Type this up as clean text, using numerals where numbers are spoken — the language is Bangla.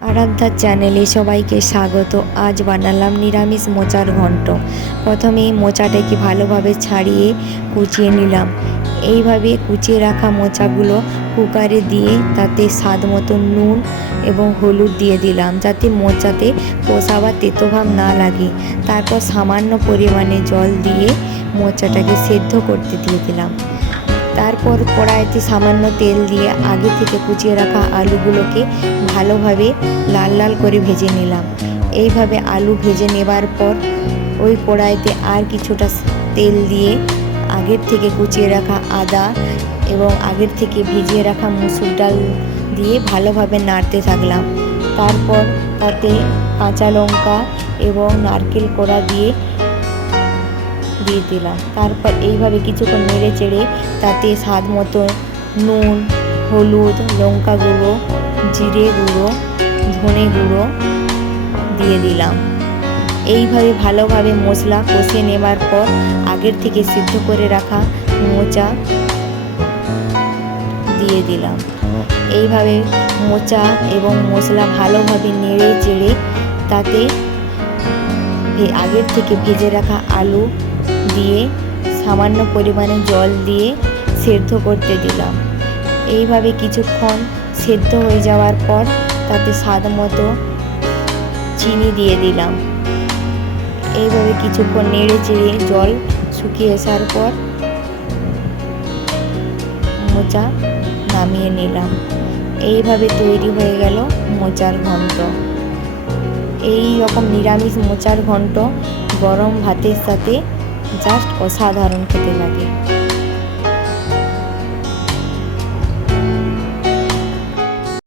আরাধ্যার চ্যানেলে সবাইকে স্বাগত। আজ বানালাম নিরামিষ মোচার ঘন্ট। প্রথমেই মোচাটাকে ভালোভাবে ছাড়িয়ে কুচিয়ে নিলাম। এইভাবে কুচিয়ে রাখা মোচাগুলো কুকারে দিয়ে তাতে স্বাদ মতো নুন এবং হলুদ দিয়ে দিলাম, যাতে মোচাতে কষা বা তেতো ভাব না লাগে। তারপর সামান্য পরিমাণে জল দিয়ে মোচাটাকে সেদ্ধ করতে দিয়ে দিলাম। তারপর কড়াইতে সামান্য তেল দিয়ে আগে থেকে কুচিয়ে রাখা আলুগুলোকে ভালোভাবে লাল লাল করে ভেজে নিলাম। এইভাবে আলু ভেজে নেবার পর ওই কড়াইতে আর কিছুটা তেল দিয়ে আগের থেকে কুচিয়ে রাখা আদা এবং আগের থেকে ভিজিয়ে রাখা মুসুর ডাল দিয়ে ভালোভাবে নাড়তে থাকলাম। তারপর তাতে কাঁচা লঙ্কা এবং নারকেল কোড়া দিয়ে দিলাম। তারপর এইভাবে কিছুক্ষণ নেড়ে চেড়ে তাতে স্বাদ মতো নুন, হলুদ, লঙ্কা গুঁড়ো, জিরে গুঁড়ো, ধনে গুঁড়ো দিয়ে দিলাম। এইভাবে ভালোভাবে মশলা কষিয়ে নেবার পর আগের থেকে সিদ্ধ করে রাখা মোচা দিয়ে দিলাম। এইভাবে মোচা এবং মশলা ভালোভাবে নেড়ে চেড়ে তাতে আগের থেকে ভেজে রাখা আলু দিয়ে সামান্য পরিমাণে জল দিয়ে সেদ্ধ করতে দিলাম। এইভাবে কিছুক্ষণ সেদ্ধ হয়ে যাওয়ার পর তাতে স্বাদ মতো চিনি দিয়ে দিলাম। এইভাবে কিছুক্ষণ নেড়ে চেড়ে জল শুকিয়ে আসার পর মোচা নামিয়ে নিলাম। এইভাবে তৈরি হয়ে গেল মোচার ঘন্ট। এই রকম নিরামিষ মোচার ঘন্ট গরম ভাতের সাথে জাস্ট অসাধারণ খেতে লাগে।